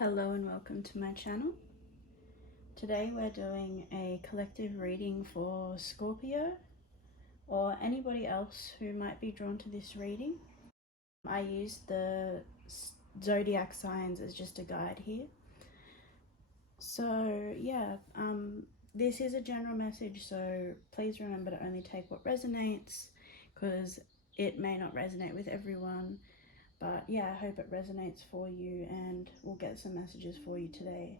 Hello and welcome to my channel. Today we're doing a collective reading for Scorpio or anybody else who might be drawn to this reading. I used the Zodiac signs as just a guide here. So yeah, this is a general message, so please remember to only take what resonates, because it may not resonate with everyone. But yeah, I hope it resonates for you, and we'll get some messages for you today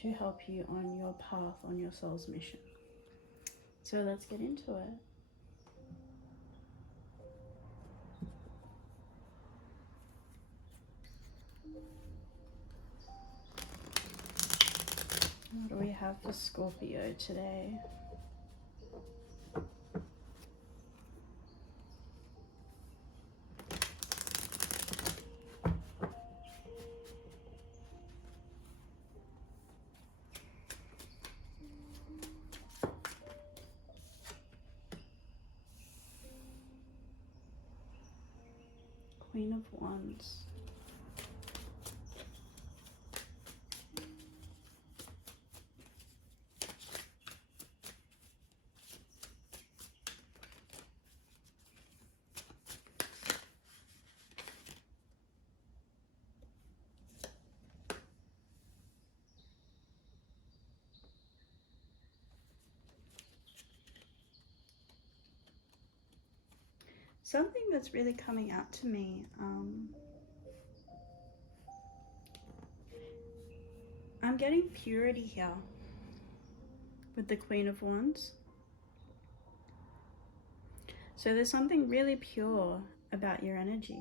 to help you on your path, on your soul's mission. So let's get into it. What do we have for Scorpio today? Queen of Wands. Something that's really coming out to me, I'm getting purity here with the Queen of Wands. So there's something really pure about your energy.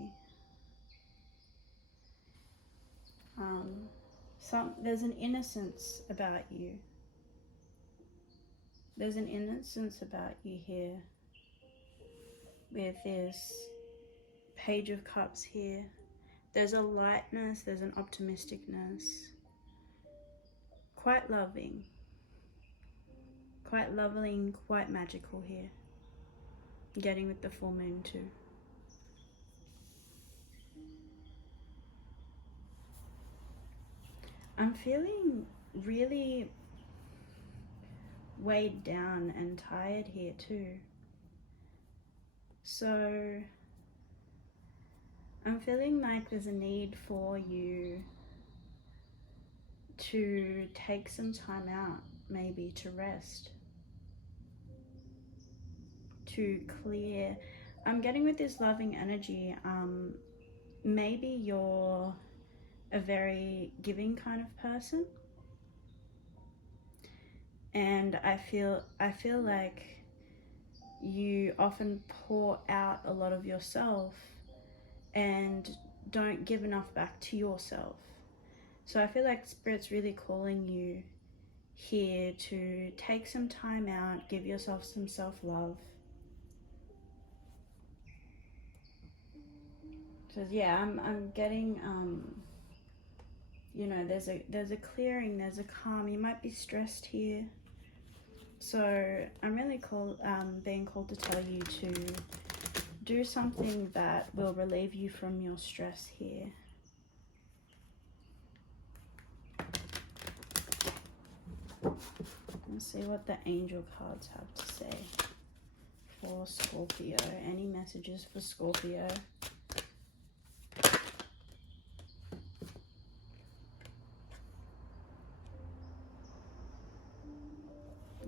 There's an innocence about you. There's an innocence about you here with this Page of Cups here. There's a lightness, there's an optimisticness. Quite loving, quite magical here. Getting with the full moon too. I'm feeling really weighed down and tired here too. So I'm feeling like there's a need for you to take some time out, maybe to rest, to clear. I'm getting with this loving energy, maybe you're a very giving kind of person, and I feel like you often pour out a lot of yourself and don't give enough back to yourself. So I feel like Spirit's really calling you here to take some time out, give yourself some self-love. So yeah, I'm getting you know, there's a clearing, there's a calm. You might be stressed here, so I'm really being called to tell you to do something that will relieve you from your stress here. Let's see what the angel cards have to say for Scorpio. Any messages for Scorpio?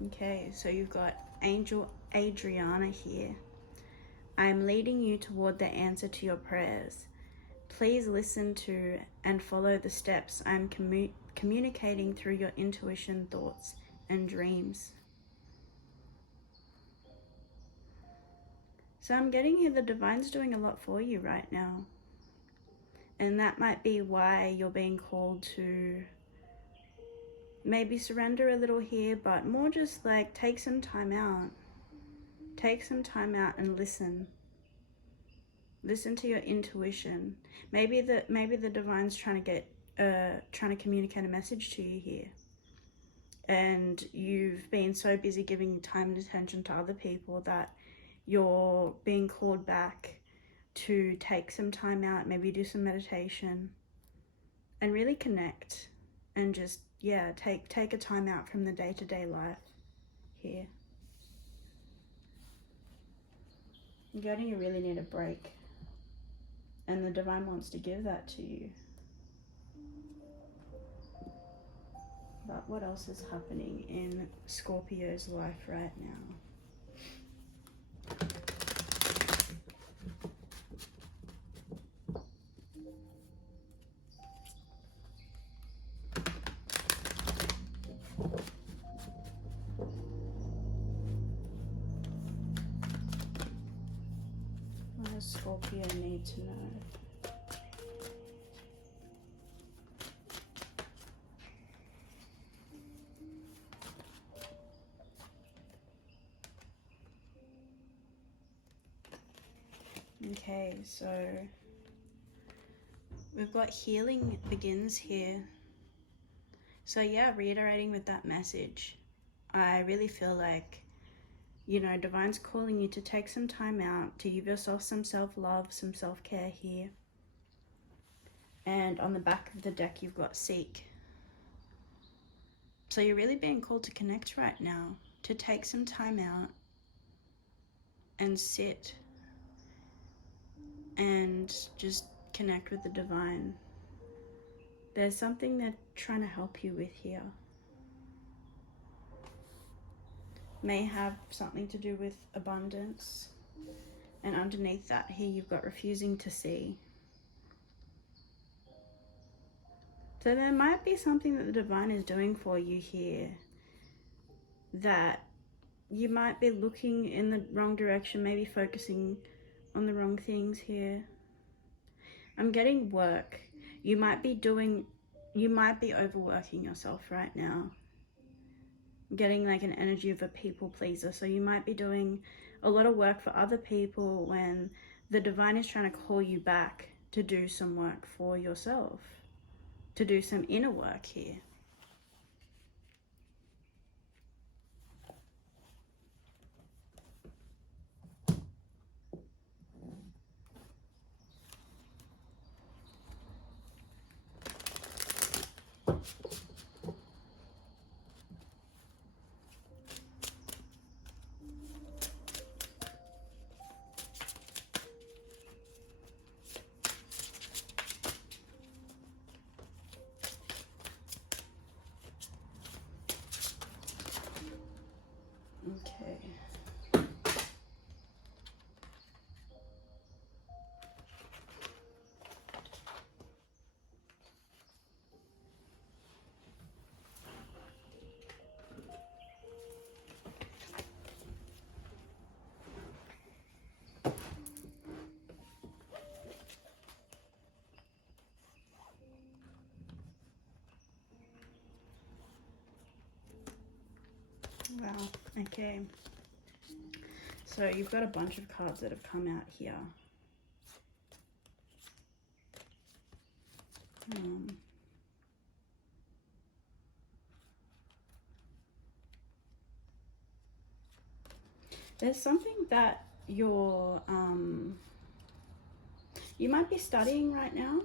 Okay, so you've got Angel Adriana here. I am leading you toward the answer to your prayers. Please listen to and follow the steps I am communicating through your intuition, thoughts, and dreams. So I'm getting here the Divine's doing a lot for you right now. And that might be why you're being called to maybe surrender a little here, but more just like take some time out. Take some time out and listen. Listen to your intuition. Maybe the Divine's trying to communicate a message to you here. And you've been so busy giving time and attention to other people that you're being called back to take some time out, maybe do some meditation, and really connect and just, yeah, take a time out from the day-to-day life here. I'm getting you really need a break, and the divine wants to give that to you. But what else is happening in Scorpio's life right now? What does Scorpio need to know? Okay, so we've got healing begins here. So yeah, reiterating with that message, I really feel like, you know, Divine's calling you to take some time out, to give yourself some self-love, some self-care here. And on the back of the deck, you've got Seek. So you're really being called to connect right now, to take some time out and sit and just connect with the divine. There's something they're trying to help you with here. May have something to do with abundance. And underneath that here, you've got refusing to see. So there might be something that the divine is doing for you here that you might be looking in the wrong direction, maybe focusing on the wrong things here. I'm getting work. You might be overworking yourself right now. I'm getting like an energy of a people pleaser. So you might be doing a lot of work for other people when the divine is trying to call you back to do some work for yourself, to do some inner work here. Okay. Wow, okay. So you've got a bunch of cards that have come out here. There's something that you might be studying right now.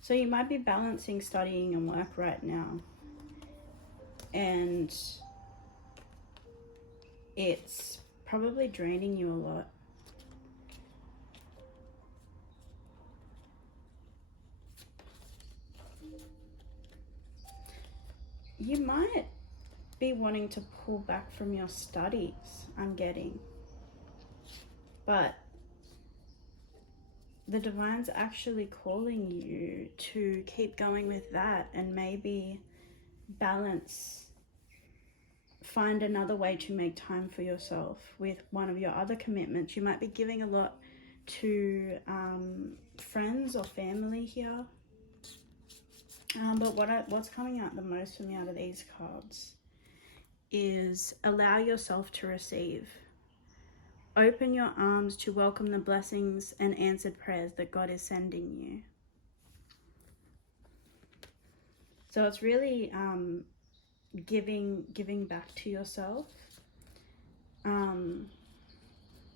So you might be balancing studying and work right now. And it's probably draining you a lot. You might be wanting to pull back from your studies, I'm getting. But the divine's actually calling you to keep going with that and maybe balance, find another way to make time for yourself with one of your other commitments. You might be giving a lot to friends or family here. But what's coming out the most for me out of these cards is allow yourself to receive. Open your arms to welcome the blessings and answered prayers that God is sending you. So it's really giving back to yourself.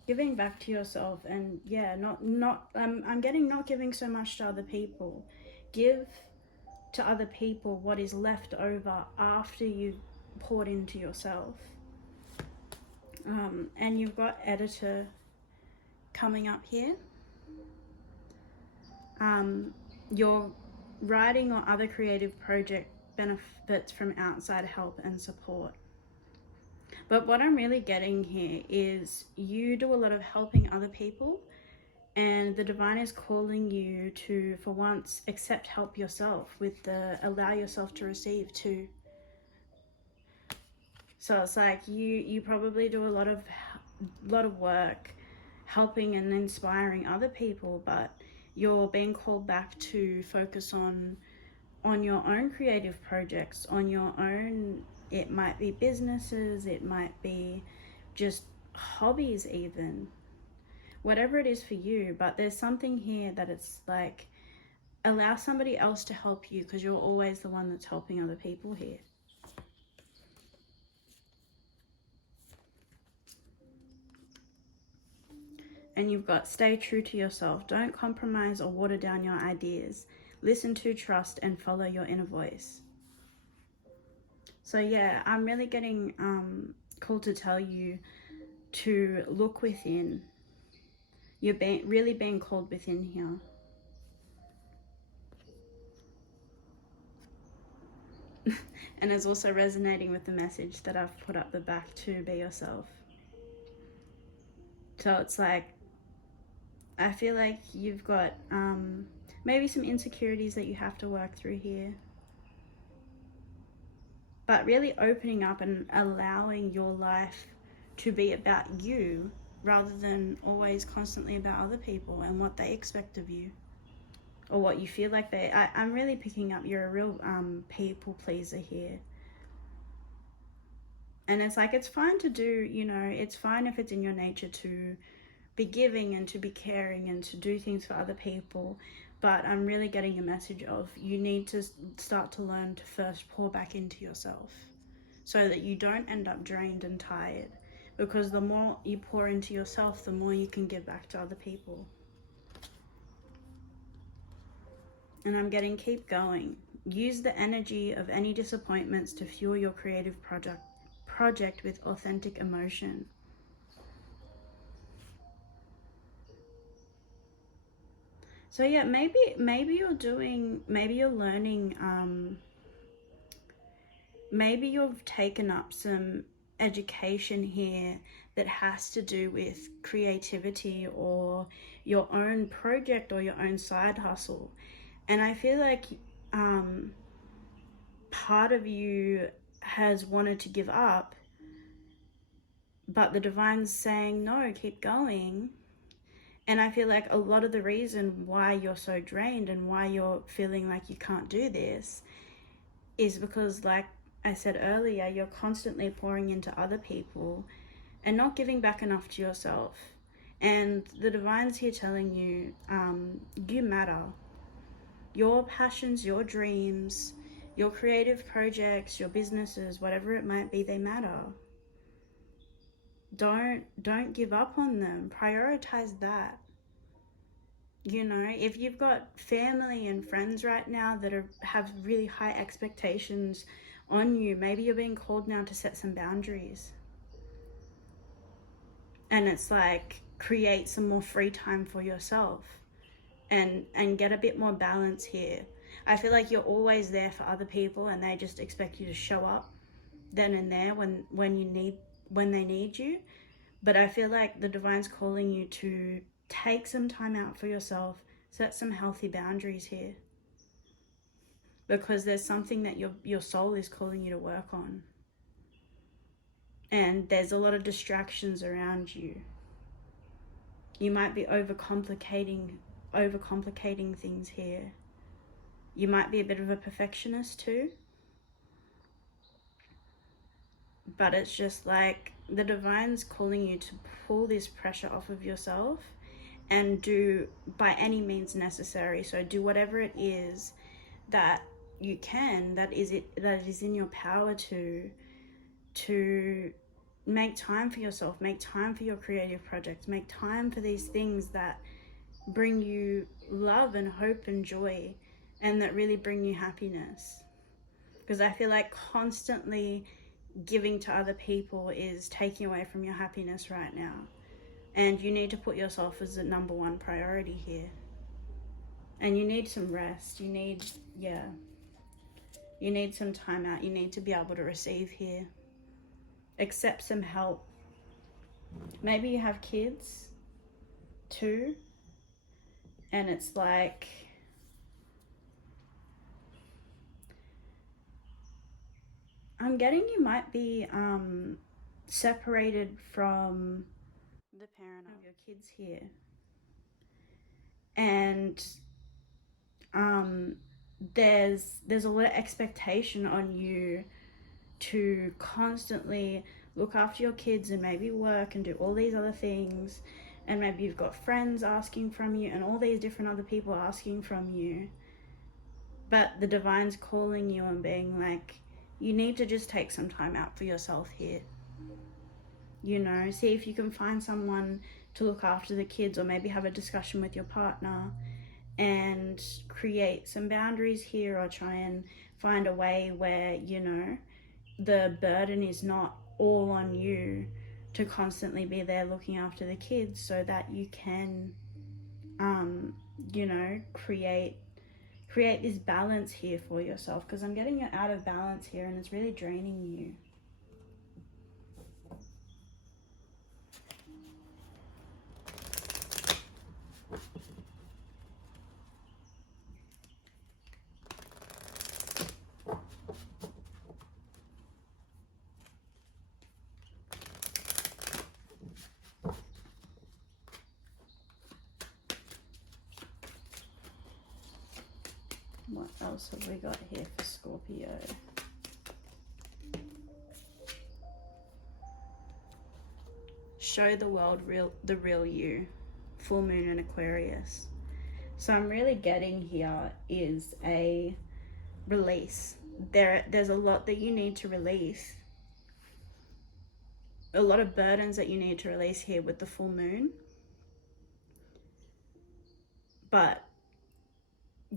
Giving back to yourself, and yeah, I'm getting not giving so much to other people. give to other people what is left over after you've poured into yourself. And you've got editor coming up here. Your writing or other creative project benefits from outside help and support. But what I'm really getting here is you do a lot of helping other people, and the divine is calling you to, for once, accept help yourself with the allow yourself to receive too. So it's like you probably do a lot of work helping and inspiring other people, but you're being called back to focus on your own creative projects, on your own. It might be businesses, it might be just hobbies even, whatever it is for you. But there's something here that it's like, allow somebody else to help you, because you're always the one that's helping other people here. And you've got stay true to yourself. Don't compromise or water down your ideas. Listen to, trust, and follow your inner voice. So yeah, I'm really getting called to tell you to look within. You're really being called within here. And it's also resonating with the message that I've put up the back to be yourself. So it's like, I feel like you've got maybe some insecurities that you have to work through here. But really opening up and allowing your life to be about you rather than always constantly about other people and what they expect of you or what you feel like I'm really picking up you're a real people pleaser here. And it's like, it's fine to do, it's fine if it's in your nature to be giving and to be caring and to do things for other people. But I'm really getting a message of you need to start to learn to first pour back into yourself so that you don't end up drained and tired. Because the more you pour into yourself, the more you can give back to other people. And I'm getting keep going. Use the energy of any disappointments to fuel your creative project with authentic emotion. So yeah, maybe you're learning, maybe you've taken up some education here that has to do with creativity or your own project or your own side hustle. And I feel like part of you has wanted to give up, but the divine's saying, no, keep going. And I feel like a lot of the reason why you're so drained and why you're feeling like you can't do this is because, like I said earlier, you're constantly pouring into other people and not giving back enough to yourself. And the divine's here telling you, you matter. Your passions, your dreams, your creative projects, your businesses, whatever it might be, they matter. Don't give up on them. Prioritize that. If you've got family and friends right now that have really high expectations on you, maybe you're being called now to set some boundaries. And it's like, create some more free time for yourself and get a bit more balance here. I feel like you're always there for other people and they just expect you to show up then and there when they need you. But I feel like the divine's calling you to take some time out for yourself, set some healthy boundaries here. Because there's something that your soul is calling you to work on. And there's a lot of distractions around you. You might be overcomplicating things here. You might be a bit of a perfectionist too. But it's just like the divine's calling you to pull this pressure off of yourself and do by any means necessary. So do whatever it is that you can, that is in your power to make time for yourself, make time for your creative projects, make time for these things that bring you love and hope and joy and that really bring you happiness. Because I feel like constantly giving to other people is taking away from your happiness right now. And you need to put yourself as the number one priority here. And you need some rest. You need some time out. You need to be able to receive here. Accept some help. Maybe you have kids too. And it's like, I'm getting you might be separated from the parent of your kids here. And there's a lot of expectation on you to constantly look after your kids and maybe work and do all these other things, and maybe you've got friends asking from you and all these different other people asking from you, but the divine's calling you and being like, you need to just take some time out for yourself here. You know, see if you can find someone to look after the kids, or maybe have a discussion with your partner and create some boundaries here, or try and find a way where, you know, the burden is not all on you to constantly be there looking after the kids, so that you can you know, create this balance here for yourself, because I'm getting you out of balance here and it's really draining you. What else have we got here for Scorpio? Show the world the real you. Full moon in Aquarius. So I'm really getting here is a release. There's a lot that you need to release. A lot of burdens that you need to release here with the full moon. But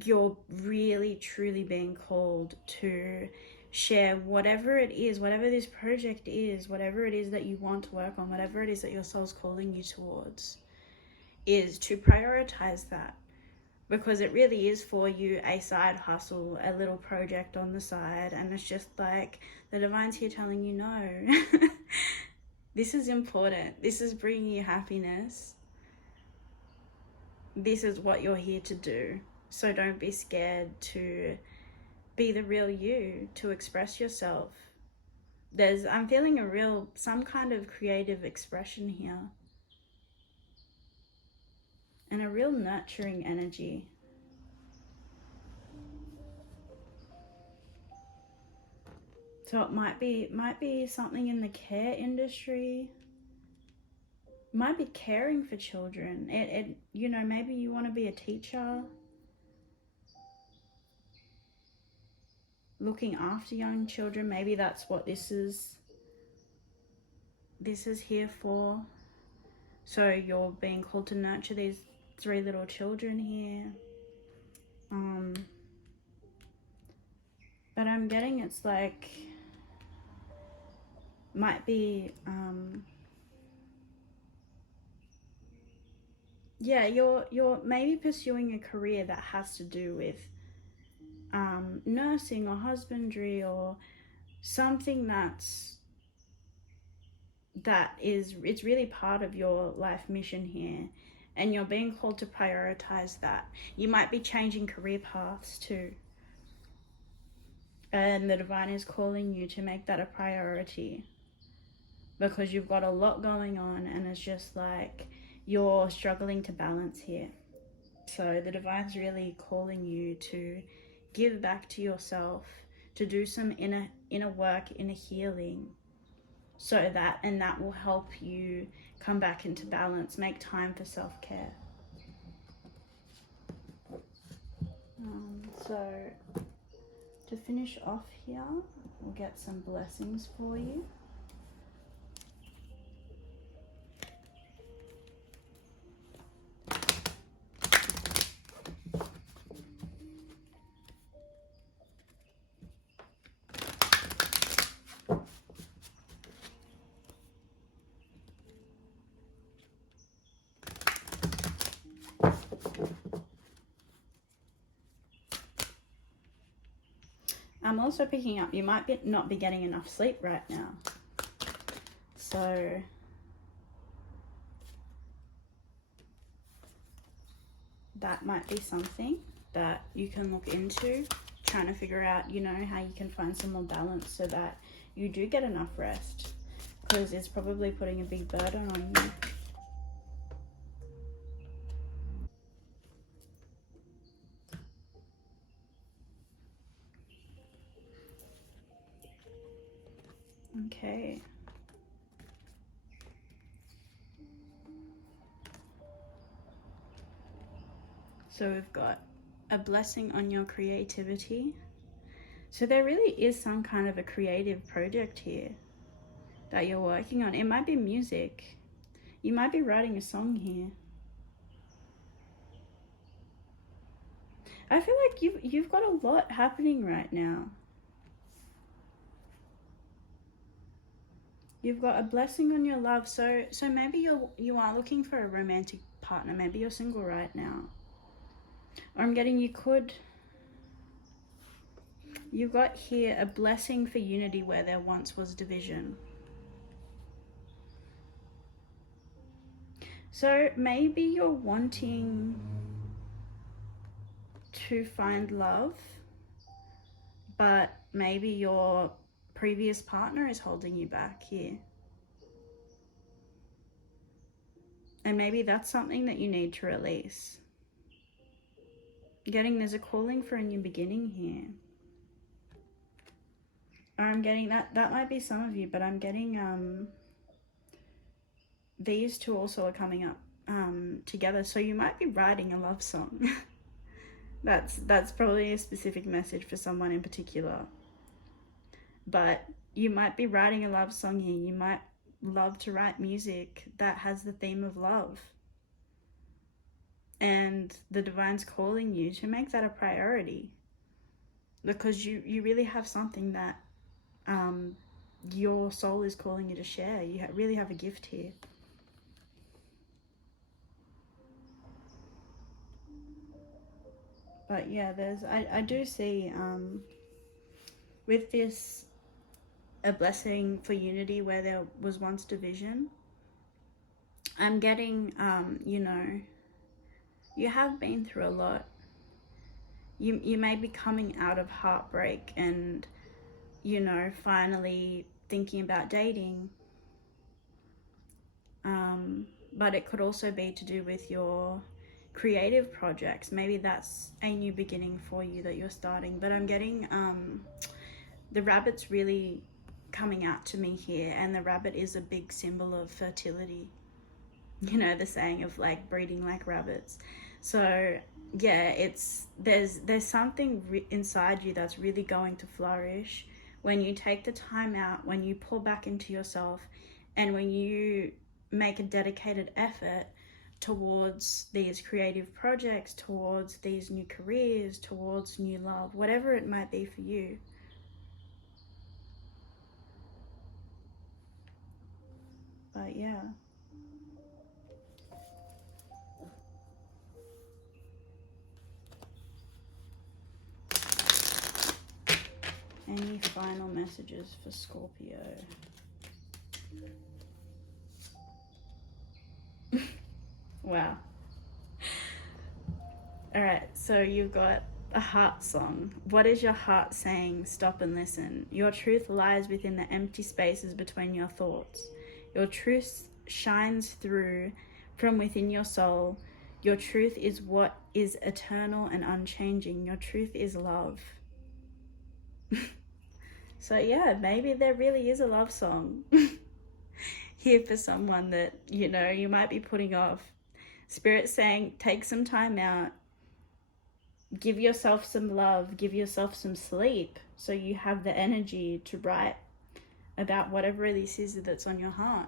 you're really truly being called to share whatever it is, whatever this project is, whatever it is that you want to work on, whatever it is that your soul's calling you towards, is to prioritize that. Because it really is for you a side hustle, a little project on the side, and it's just like the divine's here telling you, no, this is important, this is bringing you happiness, this is what you're here to do. So don't be scared to be the real you, to express yourself. I'm feeling some kind of creative expression here, and a real nurturing energy. So it might be something in the care industry. Might be caring for children. It you know, maybe you want to be a teacher, looking after young children. Maybe that's what this is here for. So you're being called to nurture these 3 little children here. But I'm getting it's like, might be yeah, you're maybe pursuing a career that has to do with nursing or husbandry, or something it's really part of your life mission here, and you're being called to prioritize that. You might be changing career paths too, and the divine is calling you to make that a priority, because you've got a lot going on and it's just like you're struggling to balance here. So the divine's really calling you to give back to yourself, to do some inner work, inner healing, so that will help you come back into balance, make time for self-care. So to finish off here, we'll get some blessings for you. I'm also picking up, you might not be getting enough sleep right now. So that might be something that you can look into, trying to figure out, you know, how you can find some more balance so that you do get enough rest, because it's probably putting a big burden on you. Okay. So we've got a blessing on your creativity. So there really is some kind of a creative project here that you're working on. It might be music. You might be writing a song here. I feel like you've got a lot happening right now. You've got a blessing on your love. So maybe you are looking for a romantic partner. Maybe you're single right now. Or I'm getting you've got here a blessing for unity where there once was division. So maybe you're wanting to find love, but maybe your previous partner is holding you back here. And maybe that's something that you need to release. There's a calling for a new beginning here. Or I'm getting that might be some of you, but I'm getting these two also are coming up together. So you might be writing a love song. That's probably a specific message for someone in particular. But you might be writing a love song here. You might love to write music that has the theme of love. And the divine's calling you to make that a priority. Because you really have something that your soul is calling you to share. You really have a gift here. But yeah, I do see with this a blessing for unity where there was once division. I'm getting you know, you have been through a lot. You may be coming out of heartbreak and, you know, finally thinking about dating. But it could also be to do with your creative projects. Maybe that's a new beginning for you that you're starting. But I'm getting the rabbit's really coming out to me here, and the rabbit is a big symbol of fertility. You know, the saying of like breeding like rabbits. So yeah, there's something inside you that's really going to flourish when you take the time out, when you pull back into yourself, and when you make a dedicated effort towards these creative projects, towards these new careers, towards new love, whatever it might be for you. But yeah. Any final messages for Scorpio? Wow. All right, so you've got a heart song. What is your heart saying? Stop and listen. Your truth lies within the empty spaces between your thoughts. Your truth shines through from within your soul. Your truth is what is eternal and unchanging. Your truth is love. So yeah, maybe there really is a love song here for someone that, you know, you might be putting off. Spirit's saying, take some time out. Give yourself some love, give yourself some sleep so you have the energy to write about whatever this is that's on your heart.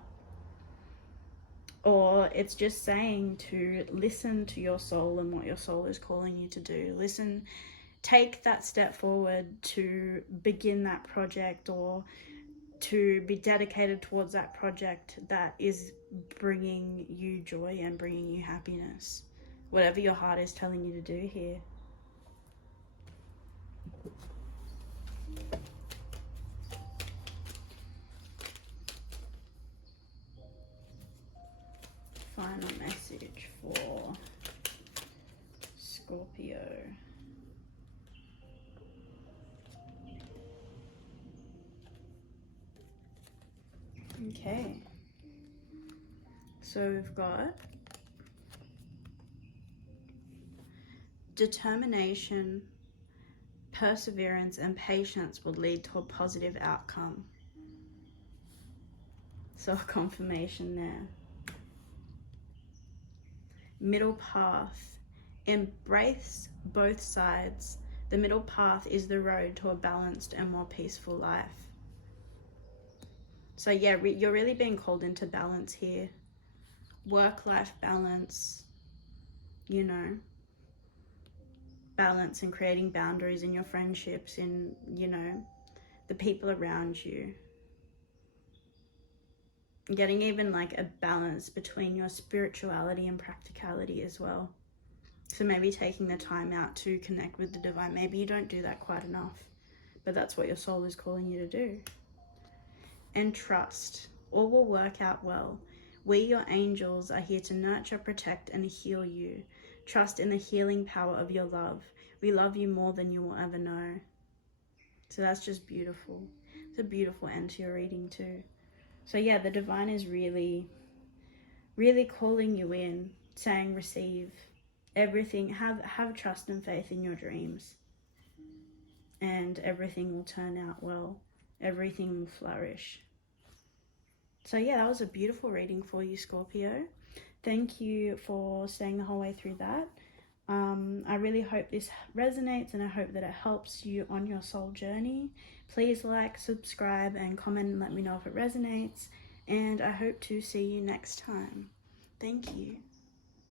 Or it's just saying to listen to your soul and what your soul is calling you to do. Listen, take that step forward to begin that project or to be dedicated towards that project that is bringing you joy and bringing you happiness. Whatever your heart is telling you to do here. final message for Scorpio. Okay. So we've got determination, perseverance, and patience will lead to a positive outcome. So confirmation there. Middle path. Embrace both sides. The middle path is the road to a balanced and more peaceful life. So yeah, you're really being called into balance here. Work-life balance, you know, balance and creating boundaries in your friendships, in, you know, the people around you. Getting even like a balance between your spirituality and practicality as well. So maybe taking the time out to connect with the divine. Maybe you don't do that quite enough, but that's what your soul is calling you to do. And trust. All will work out well. We, your angels, are here to nurture, protect, and heal you. Trust in the healing power of your love. We love you more than you will ever know. So that's just beautiful. It's a beautiful end to your reading too. So yeah, the divine is really, really calling you in, saying receive everything. Have trust and faith in your dreams. And everything will turn out well. Everything will flourish. So yeah, that was a beautiful reading for you, Scorpio. Thank you for staying the whole way through that. I really hope this resonates, and I hope that it helps you on your soul journey. Please like, subscribe, and comment and let me know if it resonates. And I hope to see you next time. Thank you.